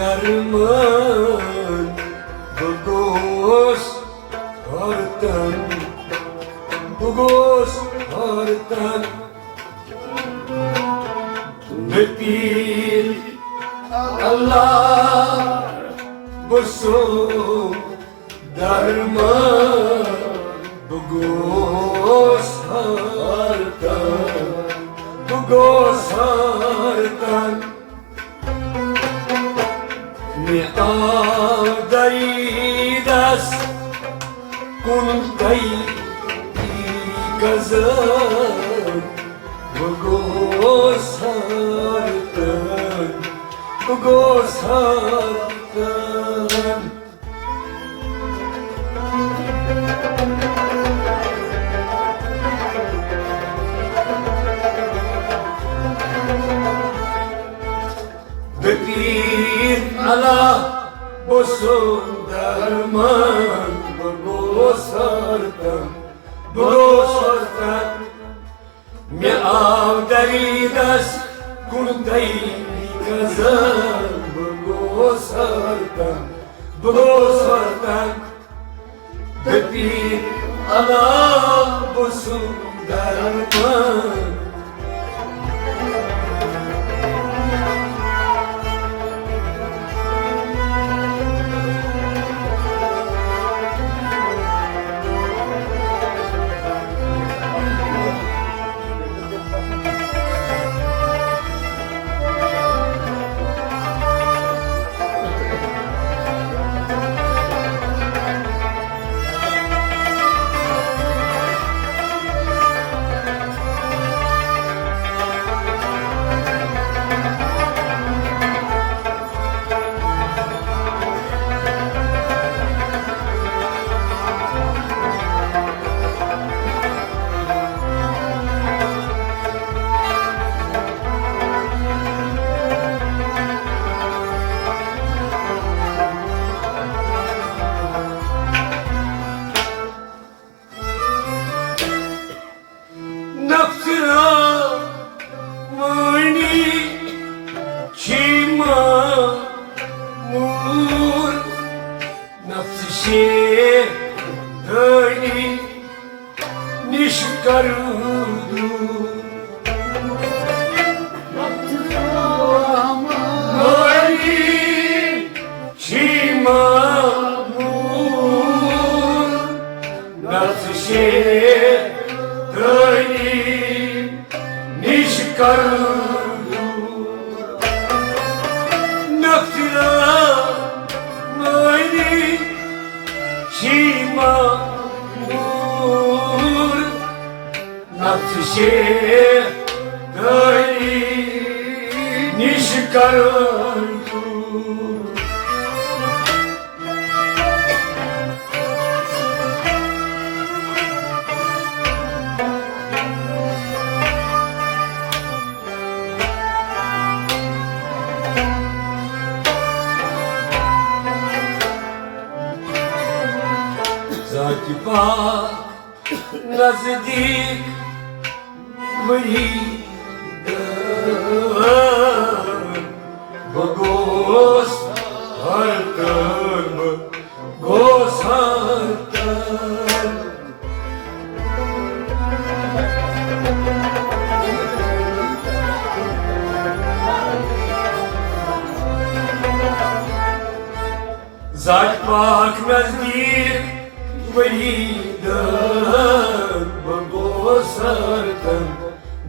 darman Bugos hartan Bugos hartan Bepil Allah Bosum darman Bugos hartan Bugos hartan Mi avdaridas Kuntai gazan Bugos hartan Bugos hartan Bepir Allah Bosun darman Bugos hartan Bugos hartan Mi avdaridas Kuntai gazan Bugos hartan Bugos hartan Bepir Allah Bosun darman Zaki pak nazdik meridan Bugos hartan Bugos hartan Zaki pak nazdik meridan Bugos hartan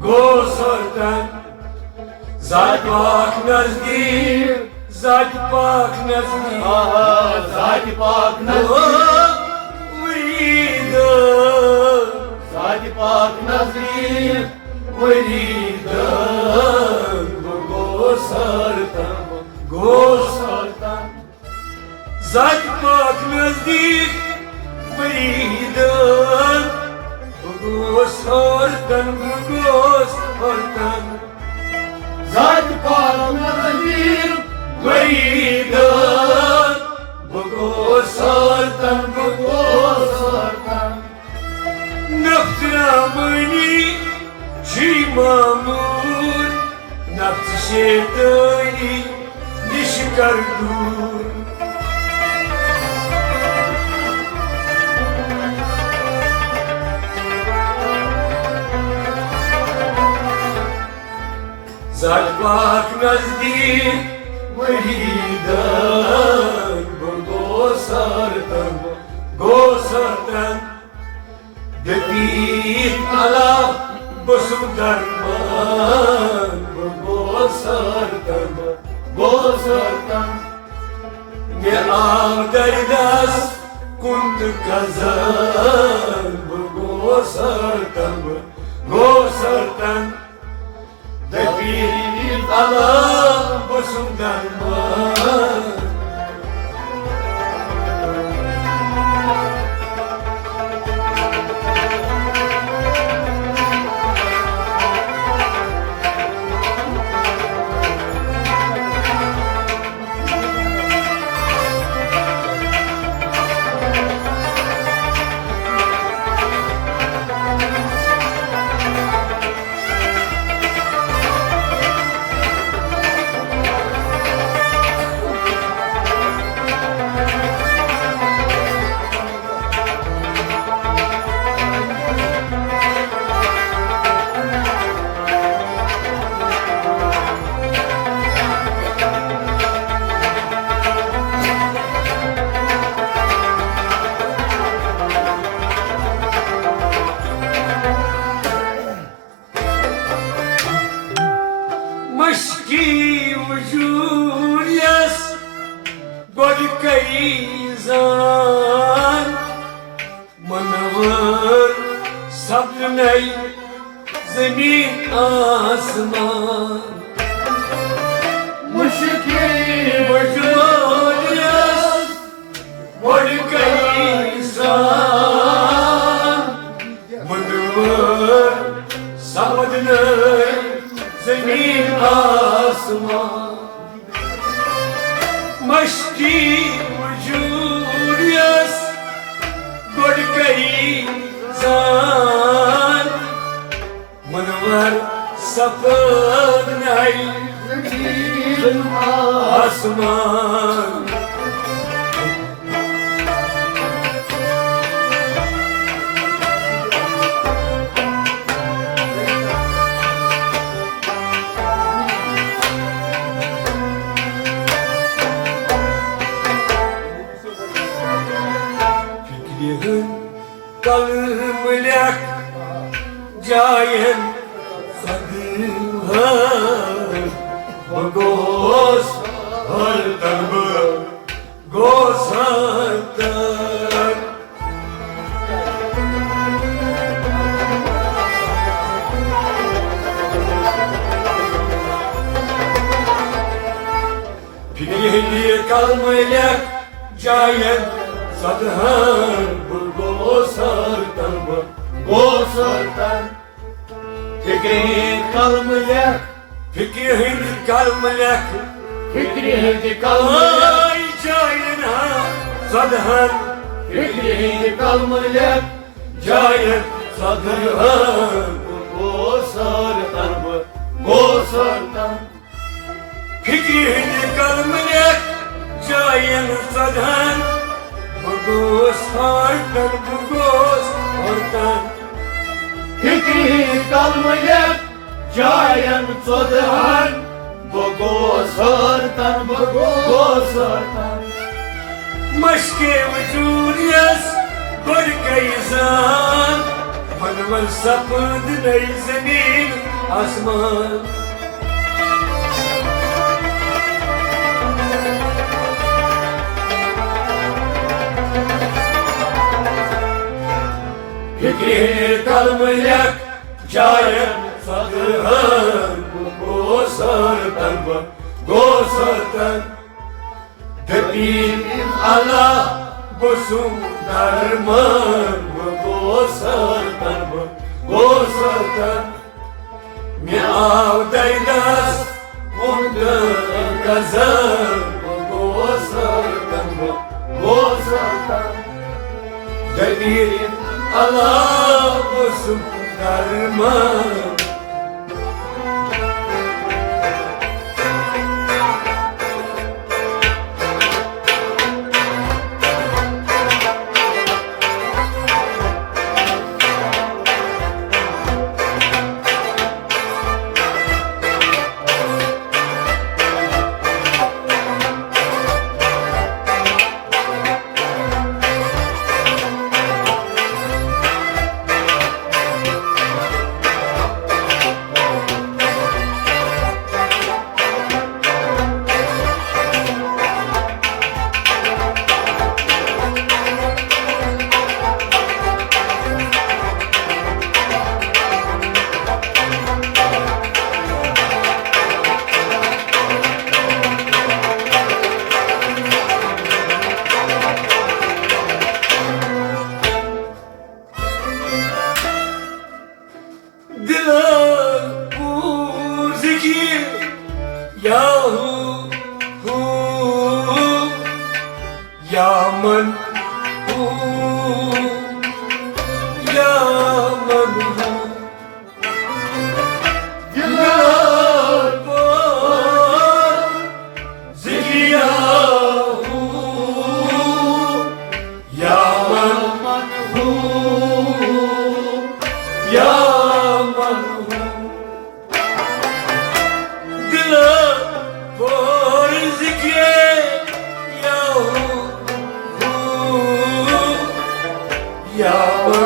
Bugos hartan Zat pak nazdir Zat pak nazdir Zat pak nazdir Meridan Zat pak nazdir Meridan Bugos hartan Bugos hartan Zat pak nazdir Meridan Bugos hartan Bugos hartan Zat pak nazdir meridan Bugos hartan Bugos hartan Naframani Shimamur Nafshetani Nishka kardur Zat pak nazdik Wahidan Gosartan Detik ala Bosum darman Gosartan Ne avdaydas Kund kazan Gosartan Detik ala Bosum darman مشكي وجود يس قد كيزان منور صبني زمين آسمان مشكي وجود يس قد كيزان منور صبني زمين آسمان مشكي وجود يس قد كيزان منور صفني زمين آسمان kalmlak jayen sadhar bagos haltan gosatan Pilih kalmlak jayen sadhar Gosartan Fikri kalmayak Fikrin kalmayak Fikri kalmayak Ay cayına sadhan Fikri kalmayak Cayın sadhan Gosartan Fikrin kalmayak Cayın sadhan Gosartan Fikri kalmayak Cayan sodhan Gosartan Maşke vücud yas Gol kayzan Manval sapıd ney zemin asman Fikri kalmayak Cayan sadhan Gosartan Depin Allah Bosum darman Gosartan Miav daydas Onda kazan Gosartan Depin Allah Bosum darman يا من هو يا من هو Dilber زكياه يا من يا من دلا بارزك يا يا من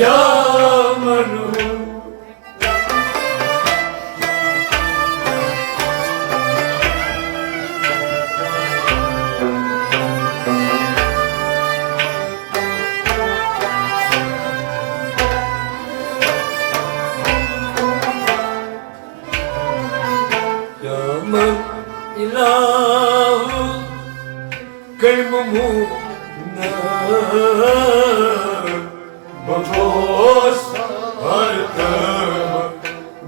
يا من يا من إله كلمه نار بغوص هرتم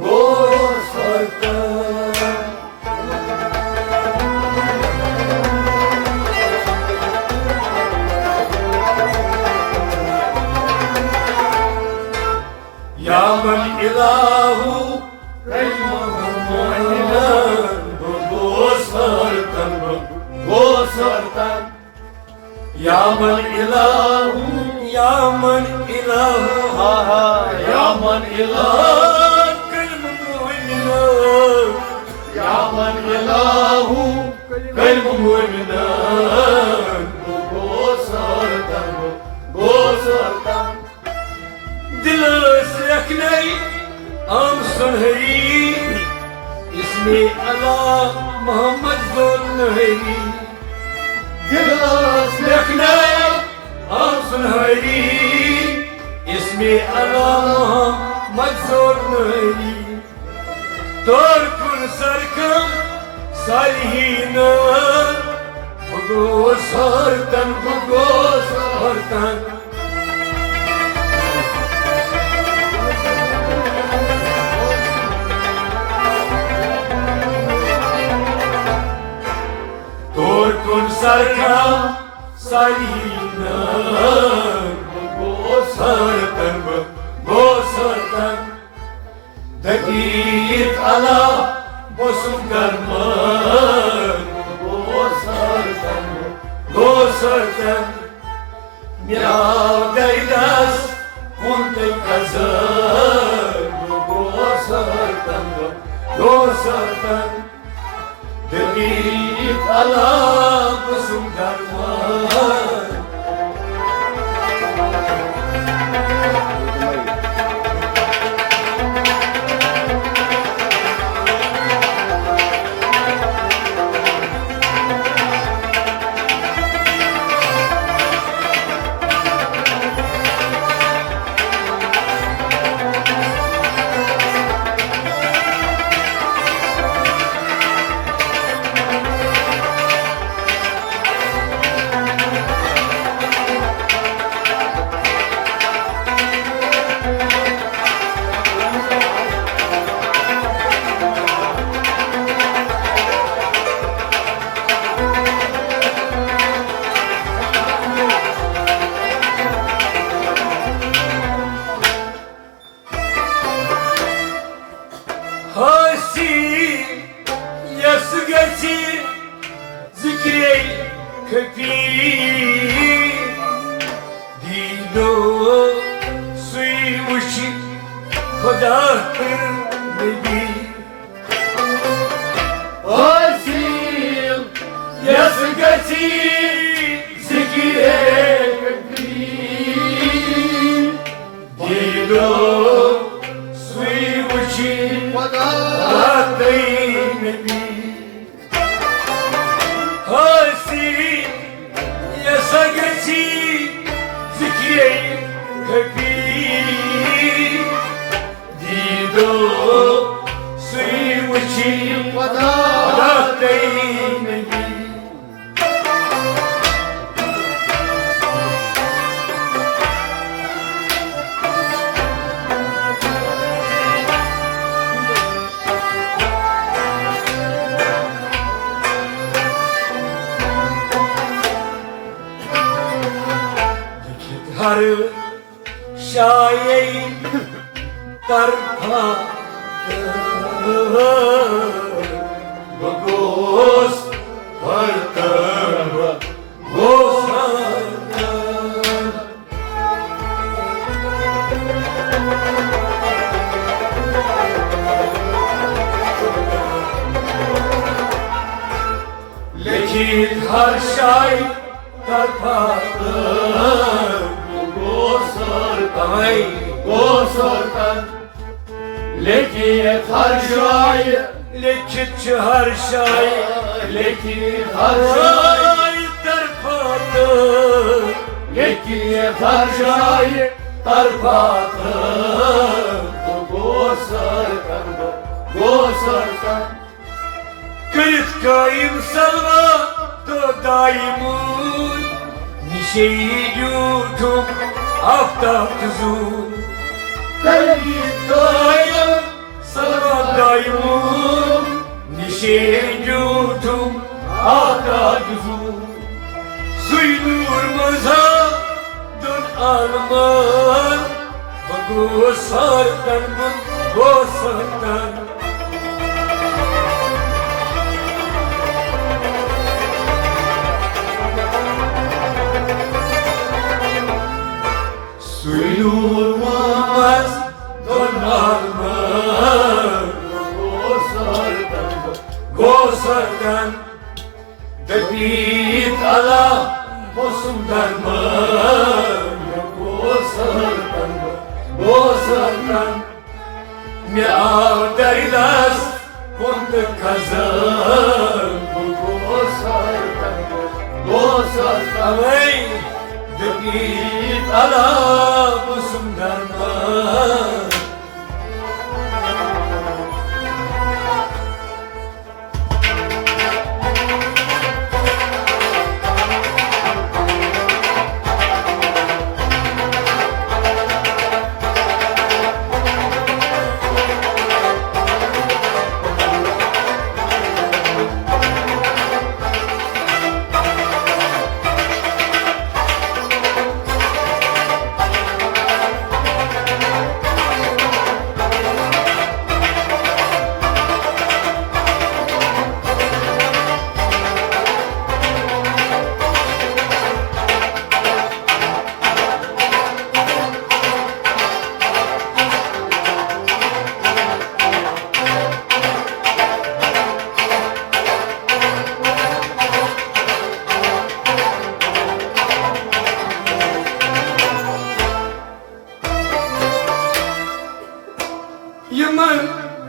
غوص هرتم يا من إله يا من إله يا من إله Ya man ilah كلمة Ya man ilahu كالمؤمنان Gosartan دلس لكني أمصن هري اسمي الله محمد ذو النهري Dilas لكني أمصن هري اسمي الله محمد ذو النهري تركن سركم صالحين بغوصارتن بغوصارتن تركن سركم صالحين بغوصارتن بغوصارتن دقيق على بوسم درمان Gosartan Miau daidas Kuntai kazan Gosartan Degit ala Bosum darman Hasi yasgati zikrey köpi Dido suymuş kadardır nebi Asil Yasgati zikrey Dido suymuş Hasi yasagati zikrey köpi Dido suymuş kadardır nebi हर शाये तरफा Bogos Vartava Gosartan. लेकिन हर शाय तरफा Gosartan Gosartan. Lekin har şay, लेकिन हर शाय lekin har şay, तरफा lekin har şay tarfatı. Gosartan Gosartan. Kırık kaim salva to daimun Nişeyi yutum aftap tuzun Kayıt Kaim salva daimun Nişeyi yutum aftap tuzun Suyun vurmaza dön alman Bagu sardan bu sardan Suyulmaz donarmaz Gosardan Debit ala bosum darman Gosardan Me avdaridas konta kazan Amay Debit ala bosum darman Yaman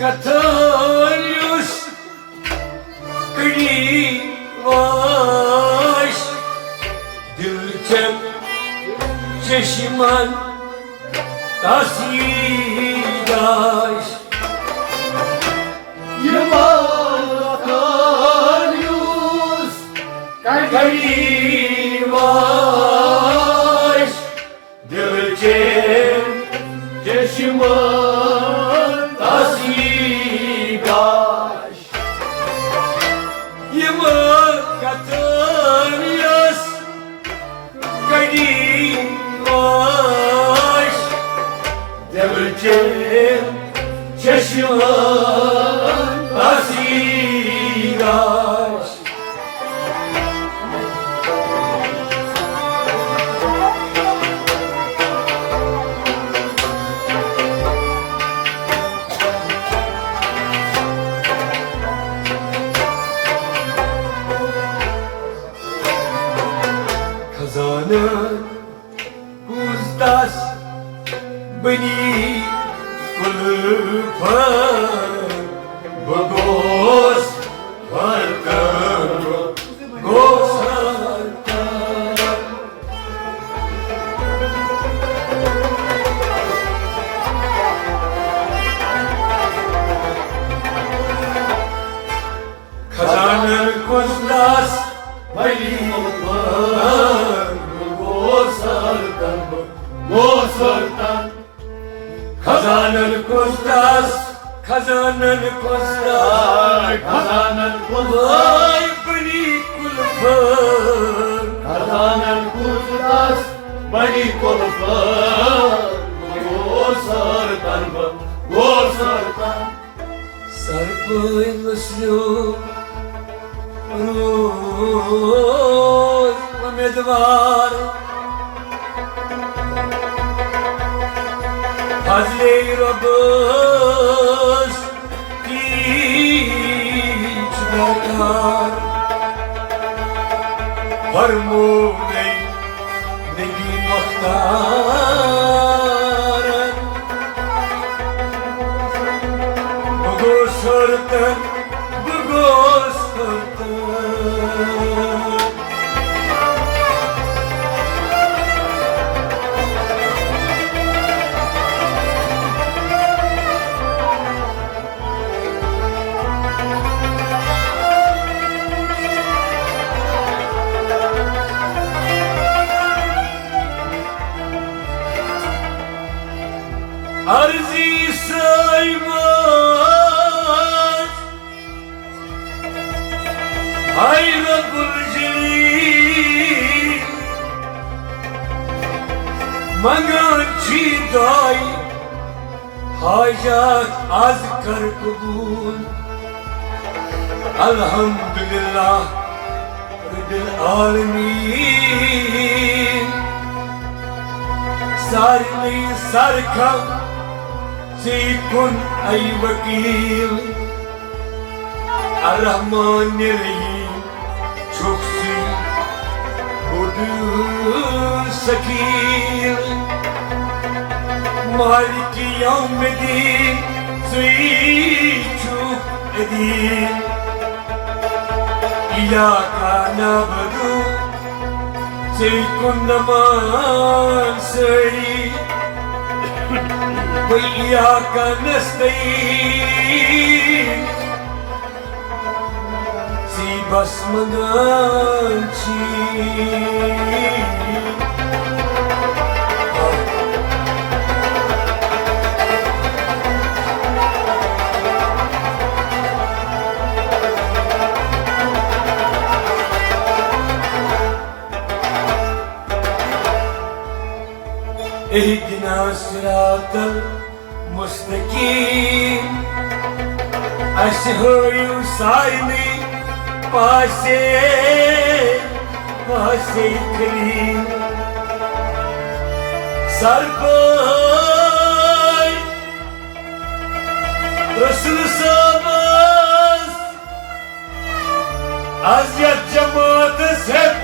katalius kri vaş Dilcem çeşiman tasidaş Yımalakanyus kri vaş Dilcem Ceşiman tasidaş Yaman katalius kri vaş Dilcem çeşiman tasidaş Kazanın kuzdas beni kulpan Bagos varkan gosarkan Kazanın kuzdas beni kulpan Gosartan Kazanın kuzdas Kazanın kuzdas Kazanan Vay beni kulpan Kazanan kuzdas Bani kolpa مسلوب روز ومدوار Hazli Rabbus Piç Berkar Farmune Negi Muhtar Bugu Surtan Bugu Surtan Arzi saymaz Hay Rabbul Celil Mangan çiğday Hacat az kar kabul Elhamdülillah Rabbil alemin Sarmi sarkam سيكون أي وكيل الرحمن الرحيم شخصي قدوس سكيل مالك يوم الدين سيشوف الدين إياك نعبد سيكون نمان سيد وإياك نستعين سي بس منانشي اهدنا الصراط المستقيم أشهر سايني پاسے کلیم سرپای رسول صاحب از یک جماعت سب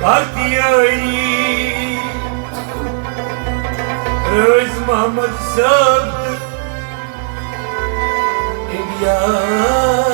کارتیایی روز محمد صاحب انبیاء